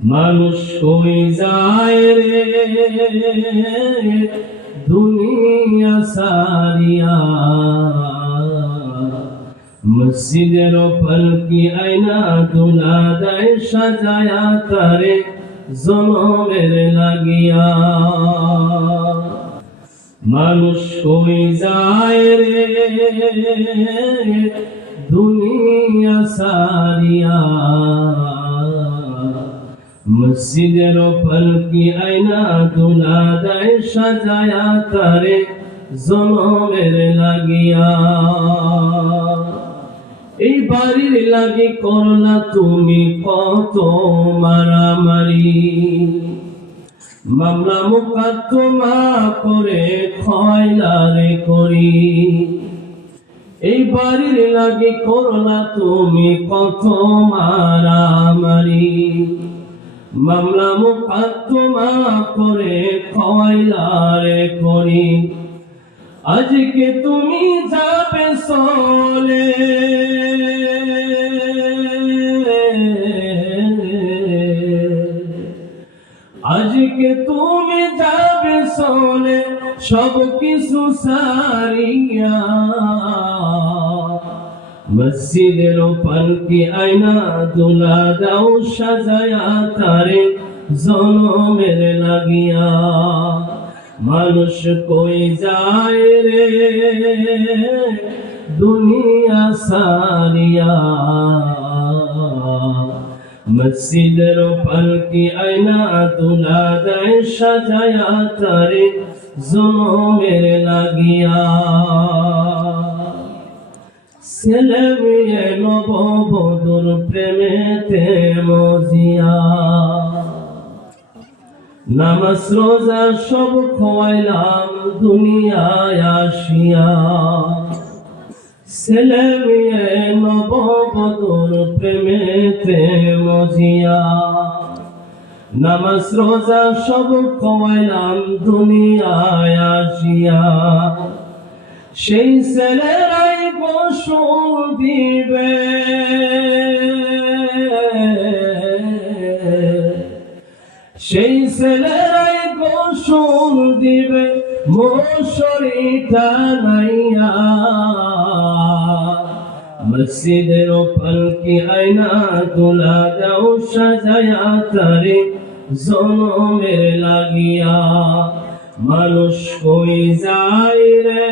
মানুষ কই যায় রে দুনিয়া সারিয়া, মসজিদের পালকি আয়না দুলা দেয় সাজায়া তারে জনমের লাগিয়া। মানুষ কই যায় রে দুনিয়া সারিয়া, মসজিদের পালকি আয়না দুলা দেয় সাজায়া তারে জনমের লাগিয়া। এই বাড়ির লাগি করলা তুমি কত মারামারি, মামলা মোকদ্দমা করে খয়লারে করি। এই বাড়ির লাগি করলা তুমি কত মারামারি, মামলা মোকদ্দমা করে খয়লারে করি। আজকে তুমি যাবে চলে, আজকে তুমি যাবে চলে সব কিছু সারিয়া, মসজিদের পালকি আয়না দুলা দাও সাজায়া তারে জনমের লাগিয়া। মানুষ কই যায় রে দুনিয়া সারিয়া, মসজিদের পালকি আয়না দুলা দেয় সাজায়া তারে জনমের লাগিয়া। ছেলে মেয়ে নববধূর প্রেমেতে মজিয়া, নামাজ রোজা সব খোয়াইলাম দুনিয়ায় আসিয়া। ছেলে মেয়ে নববধূর প্রেমেতে মজিয়া, নামাজ রোজা সব খোয়াইলাম দুনিয়ায় আসিয়া। সেই ছেলেরাই গোসল দিবে, সেই ছেলেরাই গোসল দিবে মশারি টানাইয়া, মসজিদের পালকি আয়না দুলা দাও সাজায়া তারে জনমের লাগিয়া। মানুষ কই যায় রে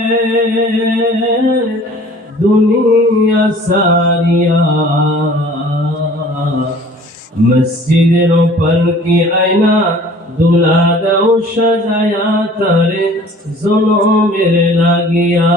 দুনিয়া সারিয়া, মসজিদের পালকি আয়না দুলা দাও সাজায়া তারে জনমের লাগিয়া।